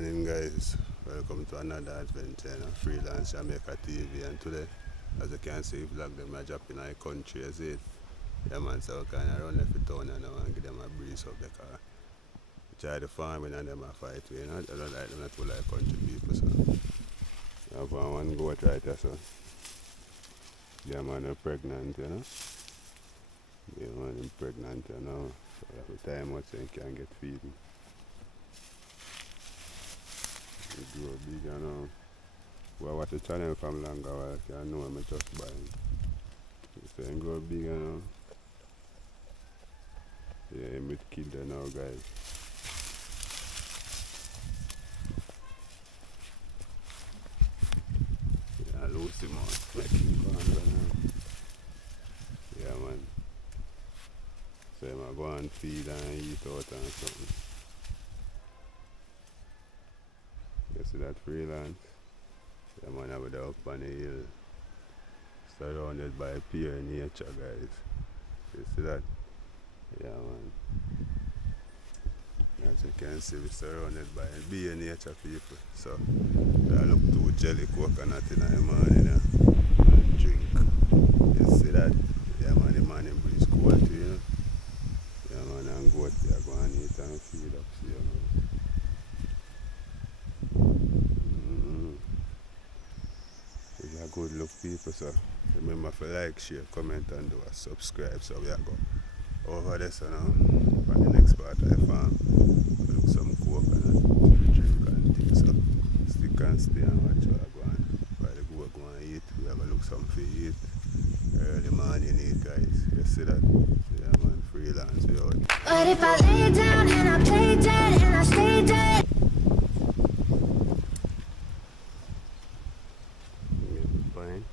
morning, guys. Welcome to another adventure in Freelance Jamaica TV. And today, as you can see, vlog them are dropping in our country, as it. Yeah, man, so I kind of run every town and I want to give them a breeze up the car. Try the farming and them a fight, you know. I don't like them, not too like country people, so. I have one goat right there, so. Yeah, man, I'm pregnant, you know. Yeah, man, I'm pregnant, you know. So every time I think I can get feeding. It grow big, you know. Well, watch the channel from longer while I know I'm just buying. It's saying grow big, you know. Yeah, I'm with kid there now, guys. Yeah, Lucy, man. Making go on now. Yeah, man. So I'm go and feed and eat out and something. You see that freelance? Yeah, man, over there up on the hill. Surrounded by pure nature, guys. You see that? Yeah, man. As you can see, we're surrounded by pure nature people. So, I look to jelly coconut in the morning and drink. You see that? Yeah, man, the morning breeze cold too, you know? Yeah, man, and go out there, go and eat and feed up, see, you know? It's a good look, people, so remember to like, share, comment, and do a subscribe. So we are going over this, you know, for the next part of the farm. Look some coconut, drink and things. So stick and stay and watch what I go on. While the goat go and eat, we are going to look some for eat. Early morning eat, guys. You see that? Yeah, man, freelance, we out. But if I lay down and I play dead and I stay dead. Fine.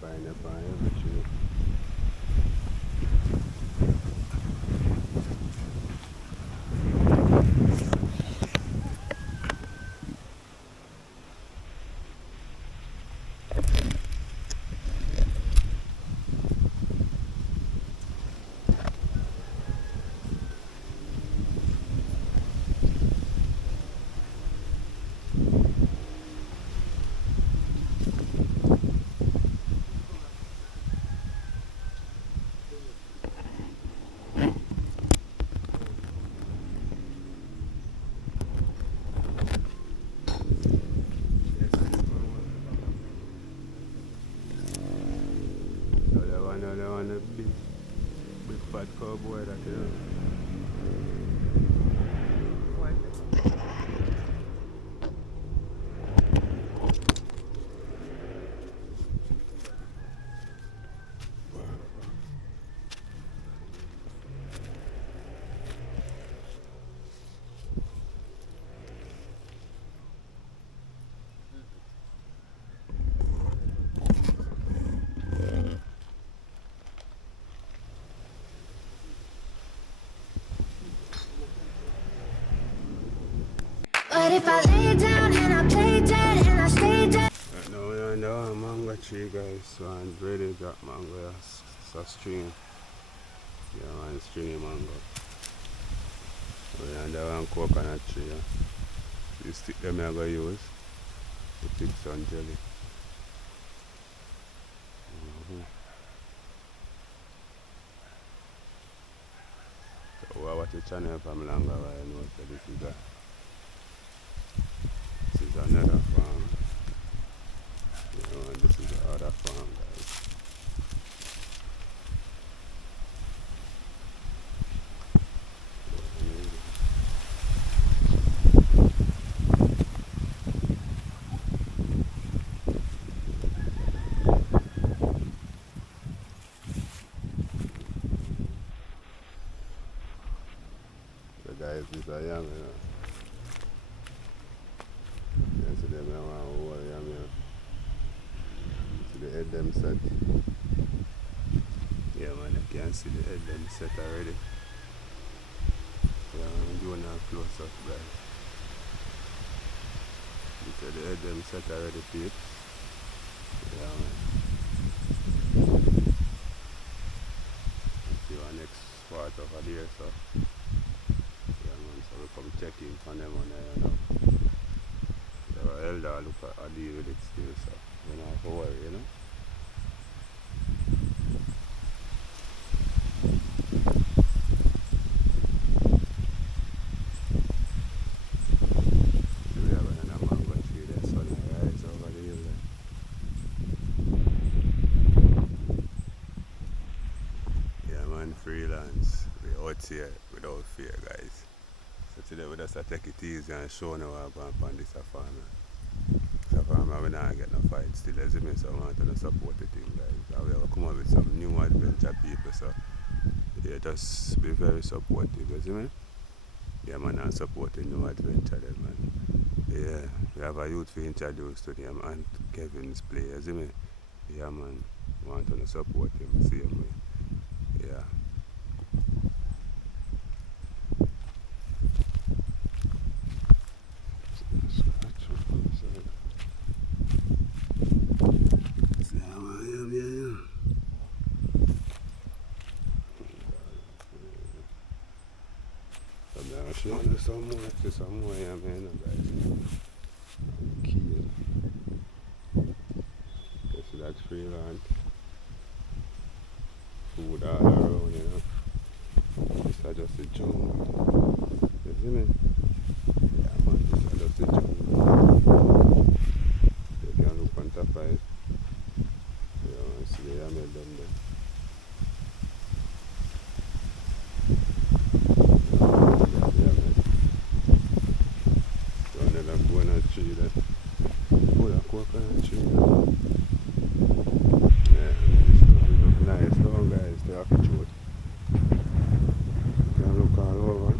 Pineapple every tree. The one, the big fat cowboy that you know. But if I lay down and I play dead and I stay dead. Right now we're on the mango tree, guys, so I'm ready to drop mango. It's a string. Yeah, man, stringy mango. We're on the one coconut tree. Yeah. The stick them I'm going to use to fix some jelly. So we watch the channel from longer while I know so this is another farm. You know, and this is the other farm, guys. So guys, this is a yam, you know. You see them here, one whole yam here. See the head them set. can see the head them set already. Yeah, I'm doing a close up, guys. You see the head them set already, peeps. Yeah, man. See our next spot over there, so yeah, man. So we come check in on them on there, you know. Our elder look at deal with it still, so we don't have to worry, you know. We have another mango tree there, sunrise over the hill there. Yeah, man, freelance. We out here without fear, guys. So today we just take it easy and show now what going on this farm. This farm we not get no fight still, as you mean, so I want to support the thing, guys. And we have come up with some new adventure people, so yeah, just be very supportive, as you mean. Yeah, man, and supporting new adventure there, man. Yeah, we have a youth we introduced to them and Kevin's play, as you mean. Yeah, man, want to support him same way. Yeah. Some more, yeah, man, guys. Key. You see that freelance food all around, you know. This is just the jungle. You see me? Yeah, man, this is just the jungle. You can look on top of it. Yeah, man, see the yammer down there. Tree there. Full of coconut tree there. Yeah, it look nice though, guys. They have to shoot. You can look all over.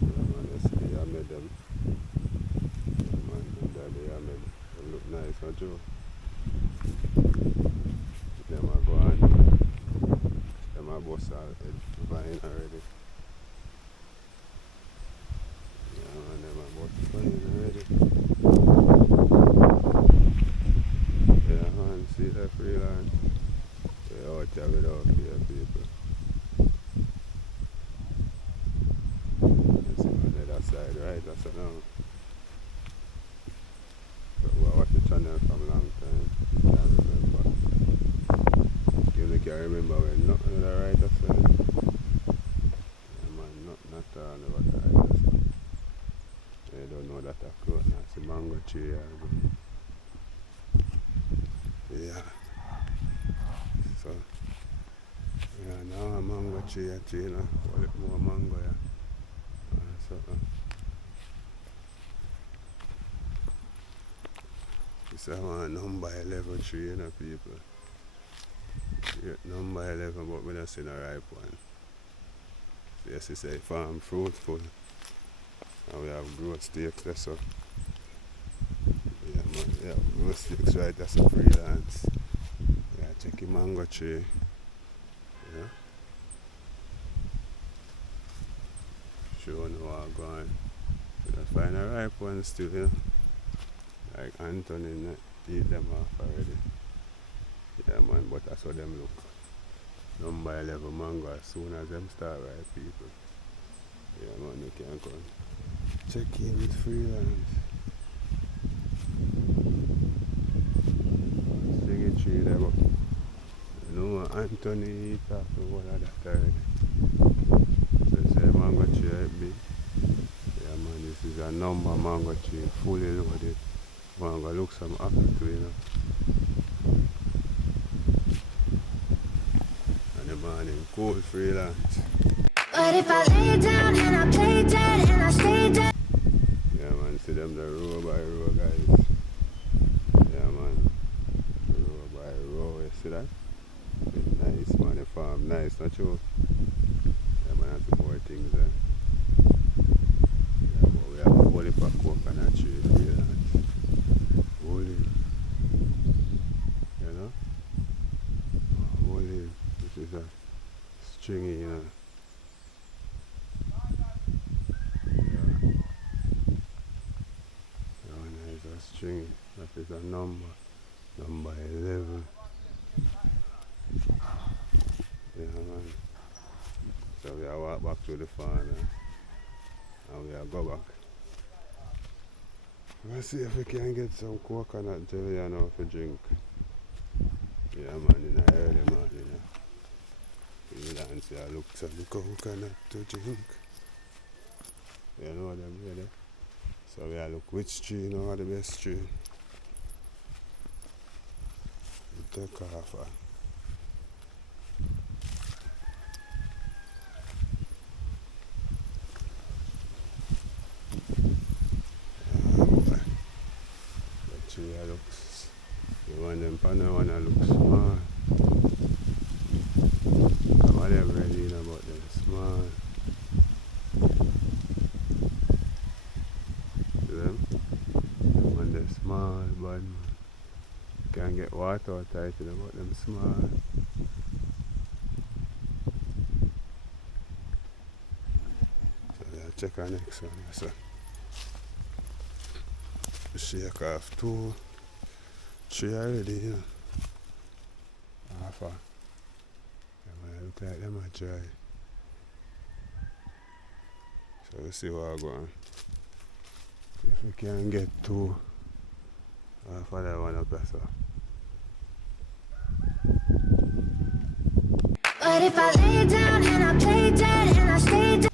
Yeah, man, you see I made them. Yeah, man, that they made. They look nice, don't you? Them are go on. Them are bust all vine already. Yeah, man, them are bust vine already. Yeah, man, see that freelance? We're out here without fear, people. You see on the other side, right? That's now. But we watch the channel from a long time. Can't remember. You can't remember when nothing on the right side. Yeah, man, nothing at all over the right side. You don't know that a cloth, that's a mango tree. Yeah. So, yeah, now a mango tree, you know, a little more mango, yeah. So, it's a number 11 tree, you know, people. Yeah, number 11, but we don't see no ripe one. So, yes, it's a farm fruitful. And we have growth stakes there, so. Yeah, man, yeah, growth stakes, right, that's a freelance. Yeah, check the mango tree. Yeah. Sure know how I'm going. We just find a ripe one still, you know. Like Anthony eat them off already. Yeah, man, but that's how them look. Number 11 mango, as soon as them start ripe, people. Yeah, man, you can come. Check in with freelance. Sticky tree there, but you know Anthony eat off the whole of that already. So say mango tree right big. Yeah, man, this is a number mango tree, fully loaded. Mango looks some apple too, you know. And the morning cold freelance. But if I lay down and I play dead and I stay dead. Yeah, man, see them the row by row, guys. Yeah, man, row by row, you see that? Nice, man, the farm, nice, not true? Yeah, man, have some more things there. Yeah, but we have a whole heap of coconut tree freelance. Holy, you know? Holy, this is a stringy, you know. That one is a stringy. That is a number. Number 11. Yeah, man. So we are walk back to the farm and we are go back. Let's see if we can get some coconut jelly and now for drink. Yeah, man, in the early morning. You know, and see I look for the coconut to drink. You know them really. So we are look which tree now are the best tree. We take off. The tree looks, the one them panel one look small. Whatever I read about them small. See them? When they're small, but can't get water out tight about them small. So we'll check our next one. So shake off 2, 3 already, you know. Half a. Look like them are dry. So we'll see what I go on. If we can get 2 half of that one up there, so. But if I lay down and I play dead and I stay dead.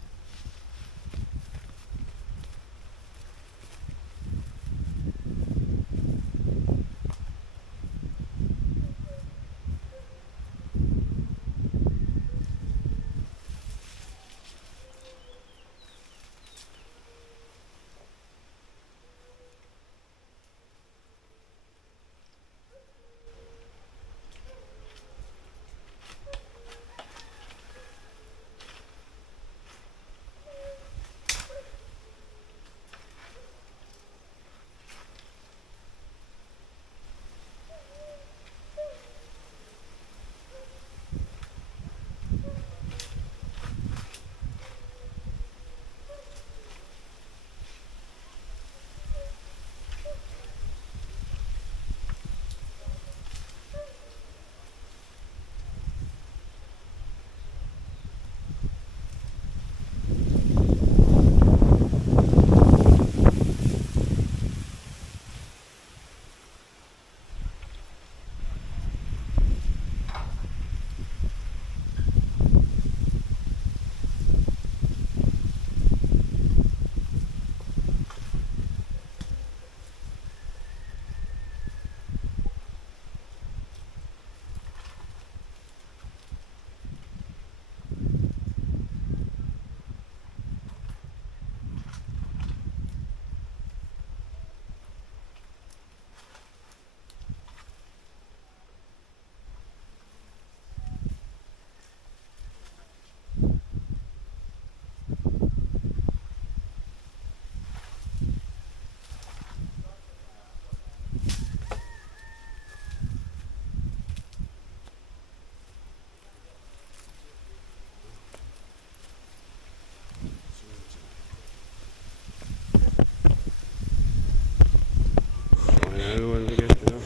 One we get, you know.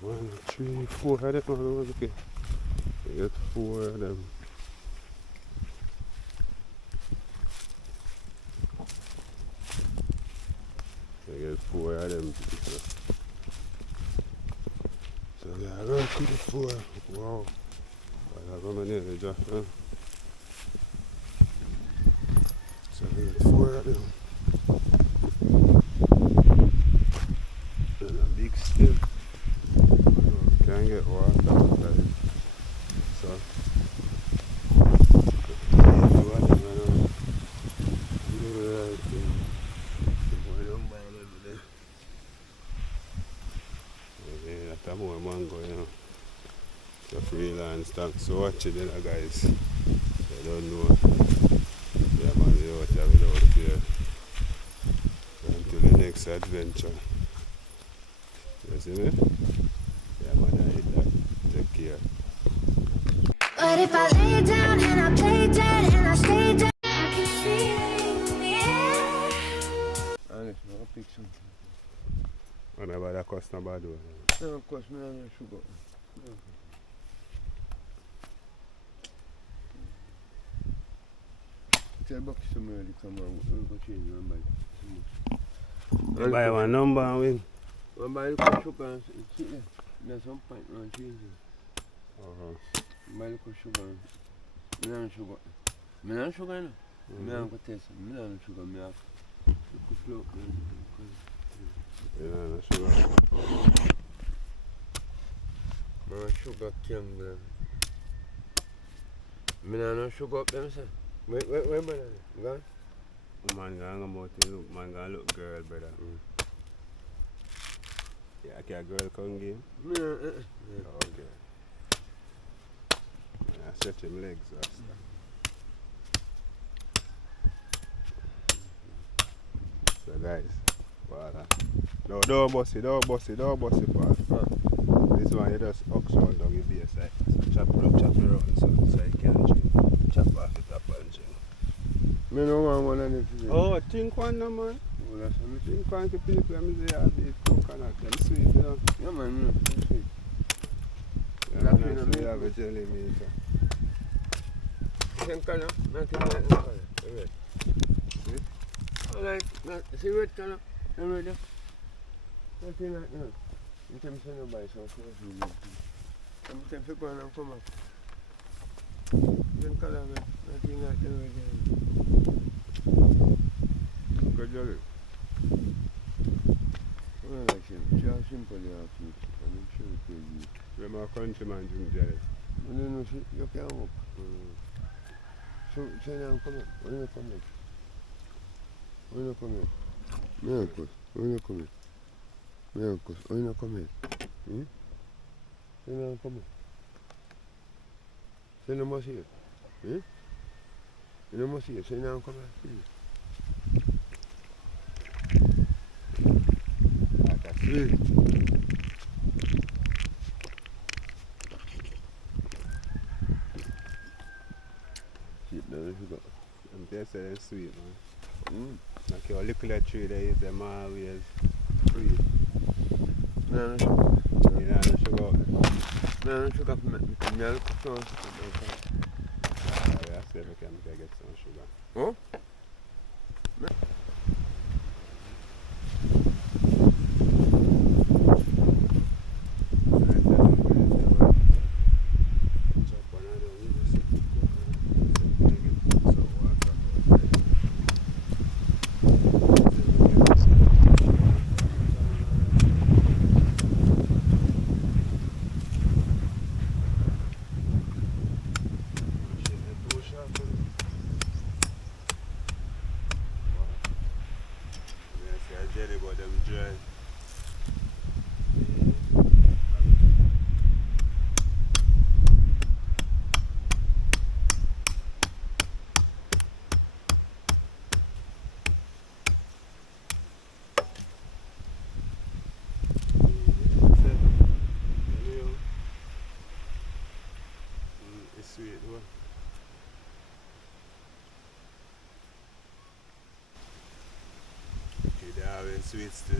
1, 3, 4 of them. Okay. We get 4 of them. We get 4 of them. So we are going to the 4. Wow. I have how many just, huh? So we get 4 of them. And a big still. We can't get water outside. So that's more mango, you know. It's a freelance tank. So watch it, you know, guys. I don't know. Yeah, man, we out here without fear. Until the next adventure. You see me? Yeah, man, I hit that. Take care. If I lay down and I play dead and I stay dead, I can feel it in the air. Honest, I'll pick something. And about that cost no bad one. No, of course, me no sugar. No. Tell Bucky somewhere to come on, we'll go change one by. You buy one number and win. One by the sugar and see there. There's some point on changing. Buy the sugar and me no sugar. Me no sugar no. Me no go taste it. Me no sugar. Me have to float. You know, no sugar. My sugar can me no sugar up them say. Where brother? Gone? Man gonna go out and look, man gonna look girl, brother. Yeah, can a girl come game? Me no, Okay. I stretch him legs, that's So guys, water. No, don't bust it, Paul. This one you just ox round down your base side. So chop it around so you can chop off the top and chin. me no want one of them today. Oh, think one no man. Oh, that's what me Think one to people, let me say I beat coconut, them sweet, you know. Yeah, man, that's sweet. Yeah, That man, kind I of say you milk. have a jelly meat. Same color, nothing like that color. Red. See? I like, see red color, the red. Nothing like that. You can send you buy some clothes. Sometimes you go and come up. Same color, man. Nothing like the red. Good jelly. I like him. Just simple, you have to. And I'm sure it will be. Remember countryman drink jelly. You don't know, you can't walk. So, say now, come here. When you come here? When you come here? Me uncles. When you come here? Me uncles. When you come here? Say now, come here. Say no more here. You no more here. Say now, come here. Like a sweet. Cheap now, if you got. Them taste say they're sweet, man. Like your little tree there is them always free. No, no sugar. You know, no sugar out there. No, no sugar for me. Me I look for some. I say we can get some sugar. Oh? Chop one of them, you just set it cook and get some water out there. Jelly, but them dry. It's sweet, though. Okay, they are having sweet still.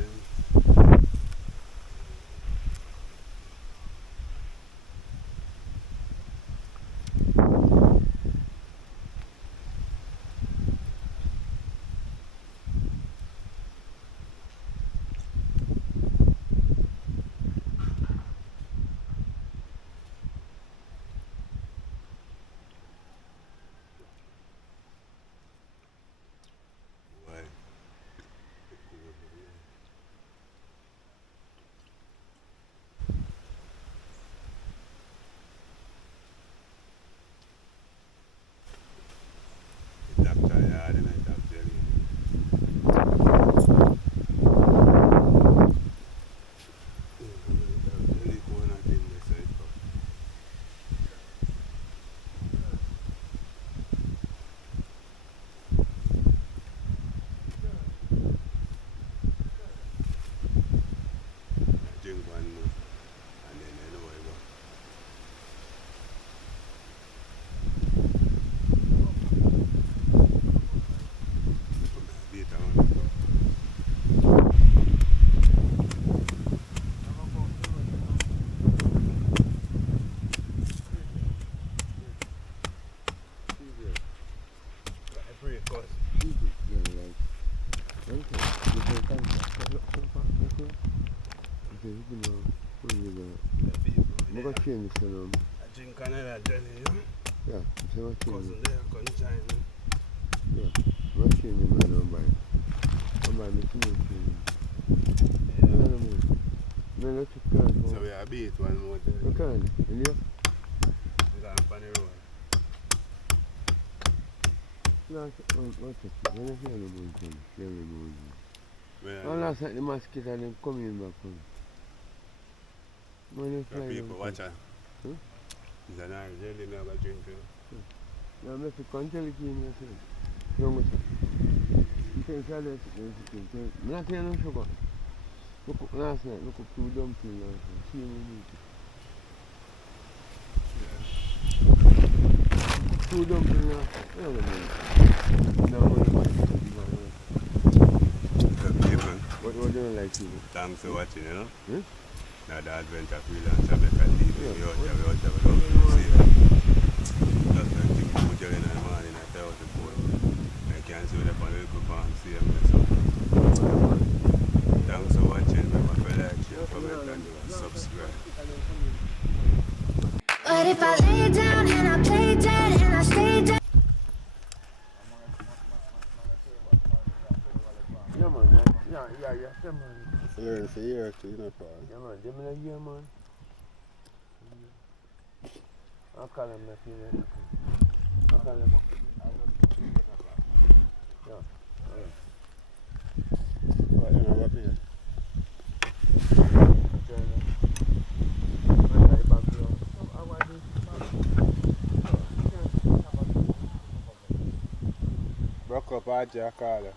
Why? I'm going to change this now. I drink another jelly, you know? Yeah, so I'm Cousin change there, come join me. Yeah, I'm going to change my number. I'm going to change Yeah. No, let's just go. So we are beat one more jelly. You can, and you? We got up on the road. No, one second. When I hear the mountain, hear the mountain. Where And last night the mosquito and them coming back home. When you the fly people down, watch her. Huh? It's an Irish jelly, me have a drink too. now I'm going to come tell you yourself. Young sir. You can tell us, I'm not saying no sugar. Look up last night, look up 2 dumplings last night. See what you 2 dumplings last night. I don't know. No, So people, what do you like to do? thanks for watching, you know? Hmm? Now the adventure freelance Jamaican TV, Yeah. we out there, we love to see it. Just like think we put you in the morning at the house before. I can see the on the little farm, see them there, so. Thanks for watching, remember to like, share, comment and subscribe. But if I lay down and I play dead and I stay dead. Yeah, man. Yeah, man. Learn for a year or two, you know, Paul. Yeah, man. Give me a year, man. I'll call him next year. I'll call him. Yeah. What, you know, what here? Broke up, I just call her.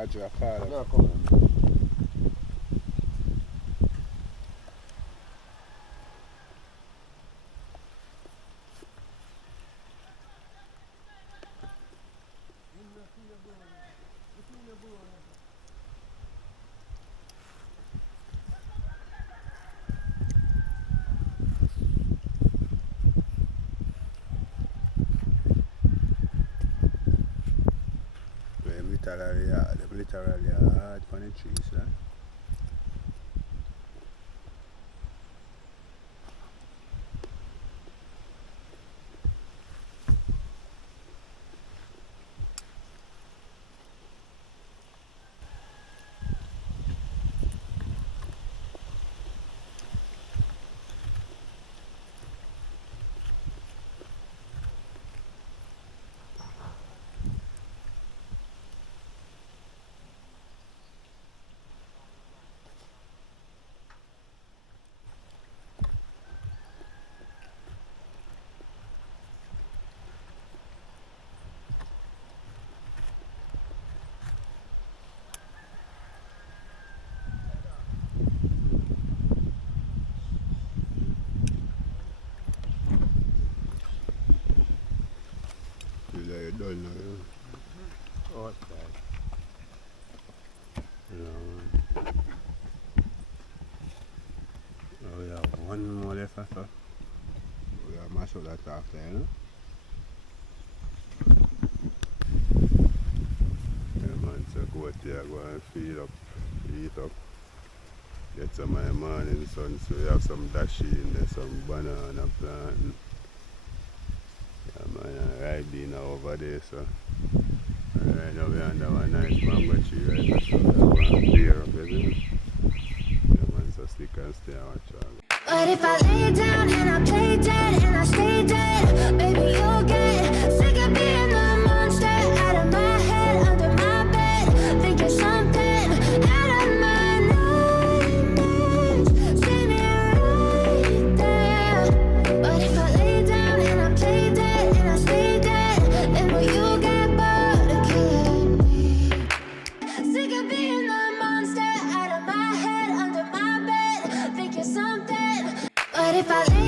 I just call her. No, come on. Them literally hard on the trees, right? Feel like you're done now, you know? Oh, it's bad. Yeah, man. Oh, we have one more left after. We have mash up that after, you know? Yeah, man, so go out there, go and feed up, eat up. Get some of the morning sun, so we have some dashi in there, some banana plant. Yeah, man, and right bean over there, so. And right now we're under one nice mango tree right now, so we're going to clear up, isn't it? Yeah, man, so stick and stay and watch all. But if I lay down and I play dead and I stay dead, baby, you'll get sick of being the monster out of my head, under my bed, thinking something out of my nightmares. See me right there. But if I lay down and I play dead and I stay dead, then will you get bored of killing me? Sick of being the monster out of my head, under my bed, thinking something. But if I lay